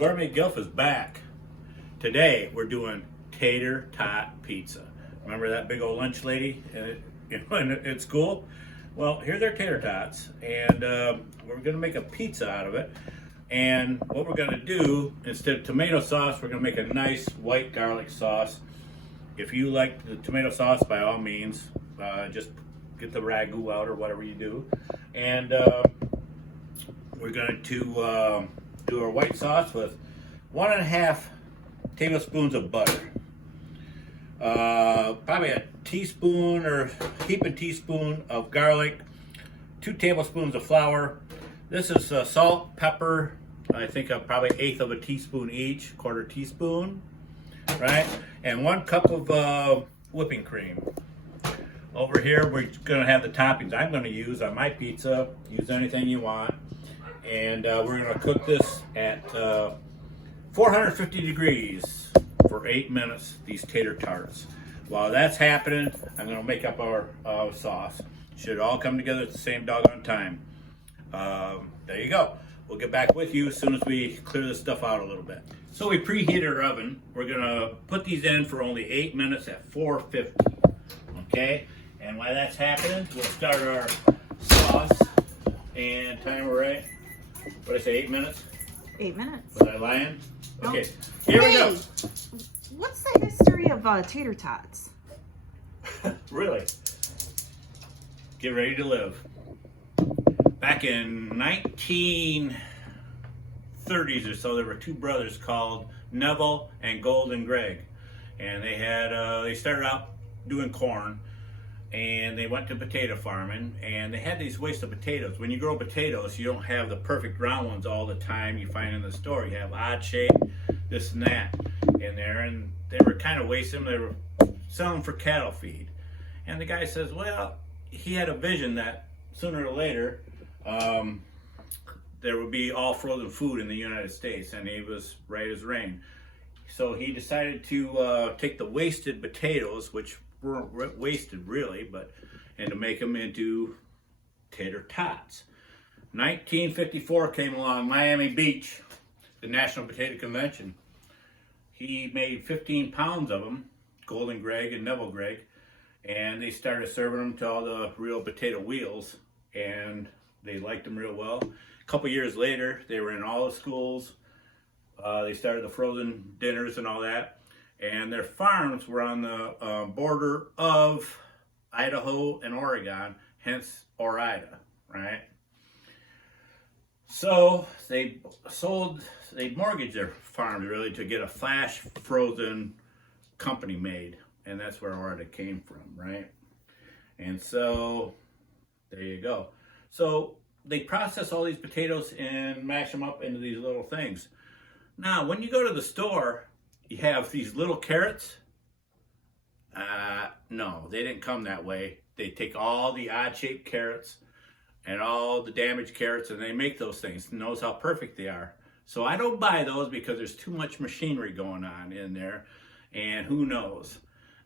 Gourmet GILF is back. Today we're doing Tater Tot Pizza. Remember that big old lunch lady at school? Well, here's our tater tots, and we're going to make a pizza out of it. And what we're going to do, instead of tomato sauce, we're going to make a nice white garlic sauce. If you like the tomato sauce, by all means, just get the ragu out or whatever you do. And we're going to do our white sauce with 1.5 tablespoons of butter. Probably a teaspoon or heaping teaspoon of garlic, 2 tablespoons of flour. This is salt, pepper, I think probably 1/8 of a teaspoon each, 1/4 teaspoon, right? And 1 cup of whipping cream. Over here, we're gonna have the toppings I'm gonna use on my pizza. Use anything you want. And we're gonna cook this at 450 degrees for 8 minutes, these tater tarts. While that's happening, I'm gonna make up our sauce. Should all come together at the same doggone time. There you go. We'll get back with you as soon as we clear this stuff out a little bit. So we preheated our oven. We're gonna put these in for only 8 minutes at 450, okay? And while that's happening, we'll start our sauce and timer, right? What did I say, 8 minutes? 8 minutes. Was I lying? Okay, here we go. What's the history of tater tots? Really? Get ready to live. Back in 1930s or so, there were 2 brothers called Neville and Golden Greg, and they started out doing corn, and they went to potato farming, and they had these wasted potatoes. When you grow potatoes, you don't have the perfect round ones all the time you find in the store. You have odd shape, this and that in there, and they were kind of wasting them. They were selling them for cattle feed. And the guy says, well, he had a vision that sooner or later there would be all frozen food in the United States, and he was right as rain. So he decided to take the wasted potatoes, which weren't wasted really, and to make them into tater tots. 1954 came along, Miami Beach, the National Potato Convention. He made 15 pounds of them, Golden Greg and Neville Greg, and they started serving them to all the real potato wheels, and they liked them real well. A couple years later, they were in all the schools. They started the frozen dinners and all that, and their farms were on the border of Idaho and Oregon, hence Orida, right? So they mortgaged their farms really to get a flash frozen company made, and that's where Orida came from, right? And so there you go. So they process all these potatoes and mash them up into these little things. Now, when you go to the store, you have these little carrots. No, they didn't come that way. They take all the odd-shaped carrots and all the damaged carrots, and they make those things. Knows how perfect they are. So I don't buy those because there's too much machinery going on in there, and who knows.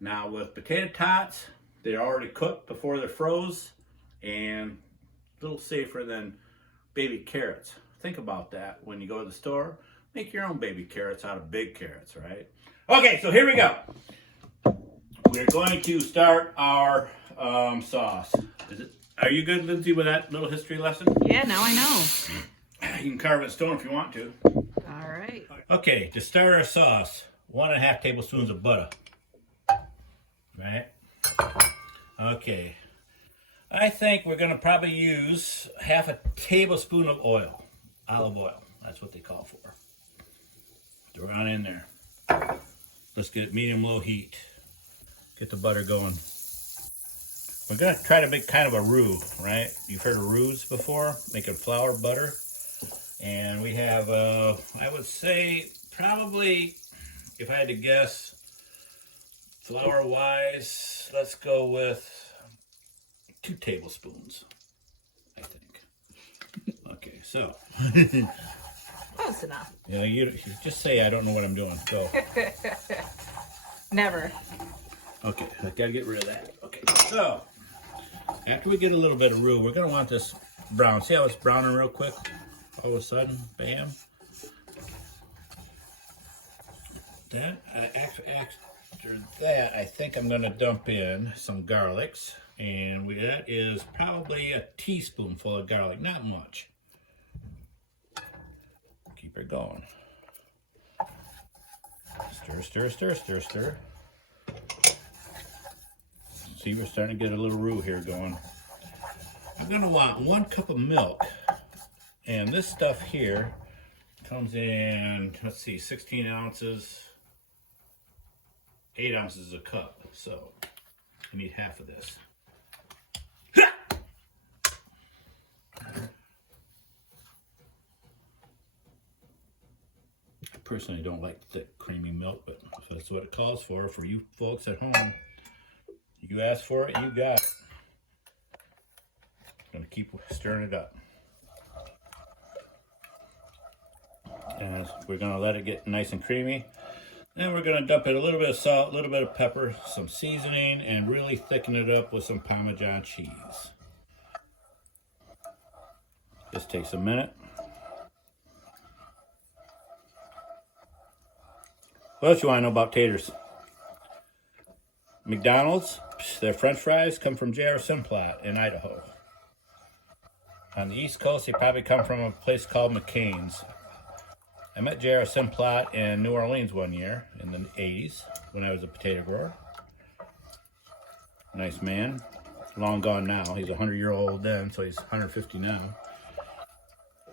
Now with potato tots, they're already cooked before they're froze, and a little safer than baby carrots. Think about that when you go to the store. Make your own baby carrots out of big carrots, right? Okay, so here we go. We're going to start our sauce. Are you good, Lindsay, with that little history lesson? Yeah, now I know. You can carve it in stone if you want to. All right. Okay, to start our sauce, 1.5 tablespoons of butter. Right? Okay. I think we're going to probably use 1/2 tablespoon of oil. Olive oil. That's what they call for. Throw it on in there. Let's get it medium-low heat. Get the butter going. We're going to try to make kind of a roux, right? You've heard of roux before? Making flour butter. And we have, I would say, probably, if I had to guess, flour-wise, let's go with 2 tablespoons, I think. Okay, so. Close enough. Yeah, you just say I don't know what I'm doing. So. Never. Okay, I gotta get rid of that. Okay, so after we get a little bit of roux, we're gonna want this brown. See how it's browning real quick? All of a sudden, bam. Then after that, I think I'm going to dump in some garlics, and that is probably a teaspoonful of garlic, not much. Keep it going. Stir, stir, stir, stir, stir. See, we're starting to get a little roux here going. You're going to want 1 cup of milk, and this stuff here comes in, let's see, 16 ounces, 8 ounces a cup, so I need half of this. I personally don't like thick, creamy milk, but if that's what it calls for you folks at home, you ask for it, you got it. Gonna keep stirring it up. And we're gonna let it get nice and creamy. Then we're gonna dump in a little bit of salt, a little bit of pepper, some seasoning, and really thicken it up with some Parmesan cheese. This takes a minute. What else you want to know about taters? McDonald's, their French fries come from J.R. Simplot in Idaho. On the East Coast, they probably come from a place called McCain's. I met J.R. Simplot in New Orleans one year in the 80s when I was a potato grower. Nice man. Long gone now. He's 100-year-old then, so he's 150 now.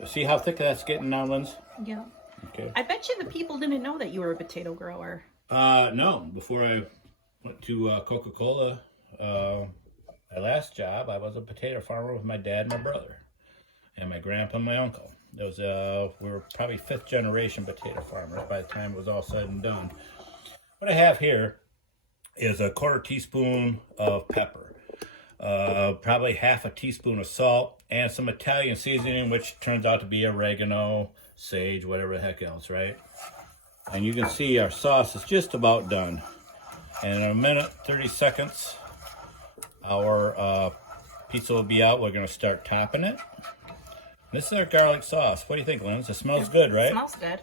See how thick that's getting now, Linz? Yeah. Okay. I bet you the people didn't know that you were a potato grower. No. Before I went to Coca-Cola, my last job, I was a potato farmer with my dad and my brother, and my grandpa and my uncle. It was, we were probably 5th generation potato farmers by the time it was all said and done. What I have here is a 1/4 teaspoon of pepper, probably 1/2 teaspoon of salt, and some Italian seasoning, which turns out to be oregano, sage, whatever the heck else, right? And you can see our sauce is just about done. And in a minute, 30 seconds, our pizza will be out. We're going to start topping it. This is our garlic sauce. What do you think, Linz? It smells good, right? It smells good.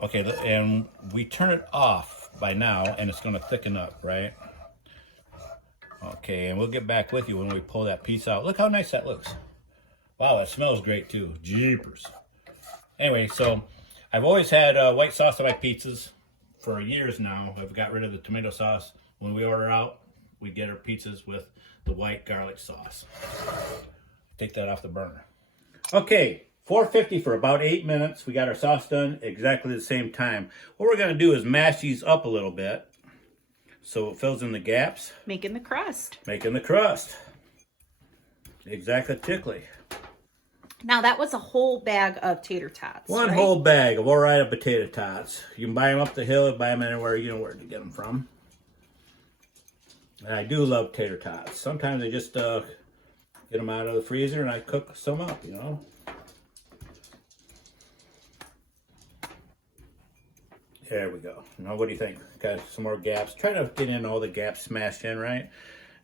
Okay, and we turn it off by now, and it's going to thicken up, right? Okay, and we'll get back with you when we pull that piece out. Look how nice that looks. Wow, that smells great, too. Jeepers. Anyway, so I've always had white sauce on my pizzas for years now. I've got rid of the tomato sauce. When we order out, we get our pizzas with the white garlic sauce. Take that off the burner. Okay, 450 for about 8 minutes. We got our sauce done exactly the same time. What we're going to do is mash these up a little bit so it fills in the gaps. Making the crust. Making the crust. Exactly tickly. Now, that was a whole bag of tater tots. One right? whole bag of Ore-Ida potato tots. You can buy them up the hill, buy them anywhere, you know where to get them from. And I do love tater tots. Sometimes I just get them out of the freezer and I cook some up, you know. There we go. Now, what do you think? Got some more gaps. Try to get in all the gaps smashed in, right?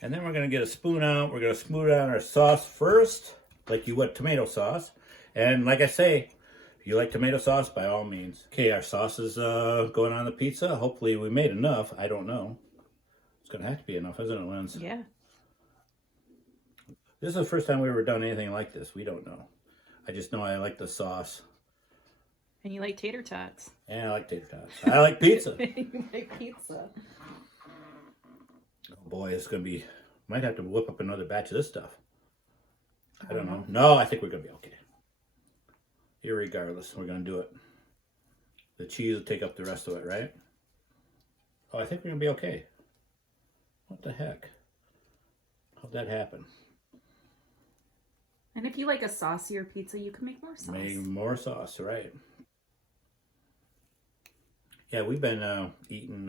And then we're going to get a spoon out. We're going to smooth out our sauce first, like you would tomato sauce. And like I say, if you like tomato sauce, by all means. Okay, our sauce is going on the pizza. Hopefully we made enough. I don't know. It's going to have to be enough, isn't it, Linz? Yeah. This is the first time we've ever done anything like this. We don't know. I just know I like the sauce. And you like tater tots. And I like tater tots. I like pizza. You like pizza. Oh boy, it's going to be... Might have to whip up another batch of this stuff. I don't know. No, I think we're going to be okay. Irregardless, we're going to do it. The cheese will take up the rest of it, right? Oh, I think we're going to be okay. What the heck? How'd that happen? And if you like a saucier pizza, you can make more sauce. Make more sauce, right? Yeah, we've been eating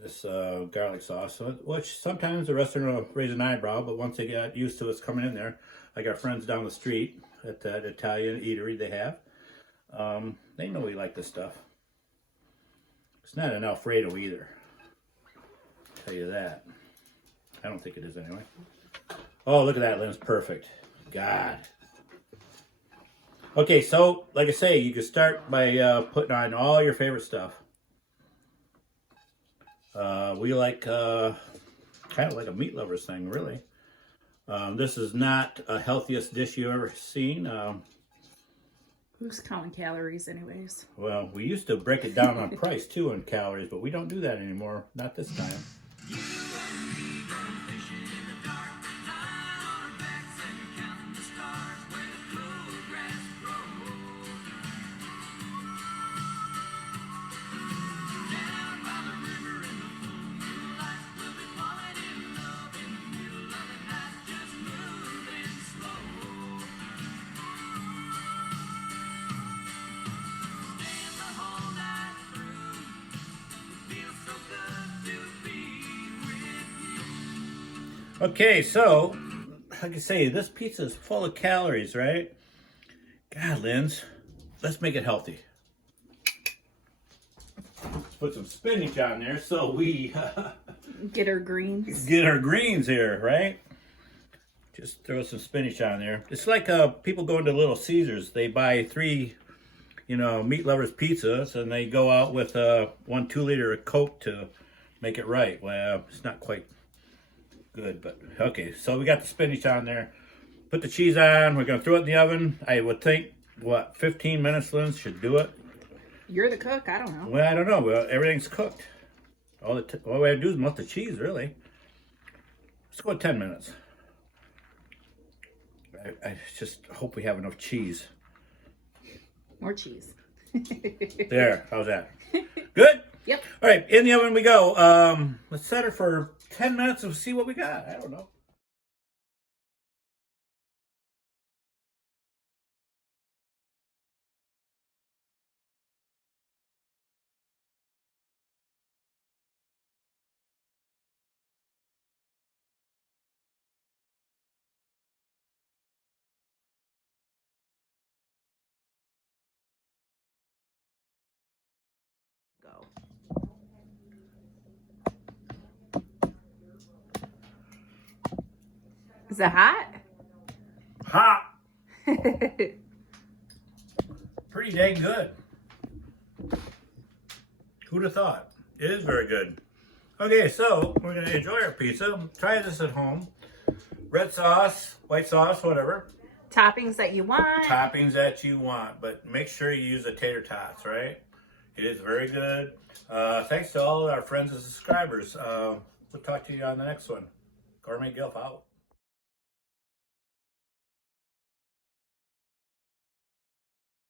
this garlic sauce, which sometimes the restaurant will raise an eyebrow, but once they get used to it's coming in there, like our friends down the street at that Italian eatery they have, they know we like this stuff. It's not an Alfredo either. I'll tell you that. I don't think it is anyway. Oh, look at that, Linz. Perfect. God. Okay, so like I say, you can start by putting on all your favorite stuff. We like kind of like a meat lovers thing, really. This is not a healthiest dish you've ever seen. Who's counting calories, anyways? Well, we used to break it down on price too in calories, but we don't do that anymore. Not this time. Okay, so like I say, this pizza is full of calories, right? God, Linz, let's make it healthy. Let's put some spinach on there so we Get our greens. get our greens here, right? Just throw some spinach on there. It's like people go into Little Caesars. They buy 3, meat lovers pizzas, and they go out with 1 2-liter of Coke to make it right. Well, it's not quite good, but okay. So we got the spinach on there. Put the cheese on. We're gonna throw it in the oven. I would think 15 minutes, Lynn, should do it. You're the cook. I don't know. Well, I don't know. Well, everything's cooked. All we have to do is melt the cheese, really. Let's go with 10 minutes. I just hope we have enough cheese. More cheese. There. How's that? Good? Yep. All right. In the oven we go. Let's set her for 10 minutes and see what we got. I don't know. Go. Is it hot? Hot. Pretty dang good. Who'd have thought? It is very good. Okay, so we're going to enjoy our pizza. Try this at home. Red sauce, white sauce, whatever. Toppings that you want. Toppings that you want, but make sure you use the tater tots, right? It is very good. Thanks to all our friends and subscribers. We'll talk to you on the next one. Gourmet GILF out.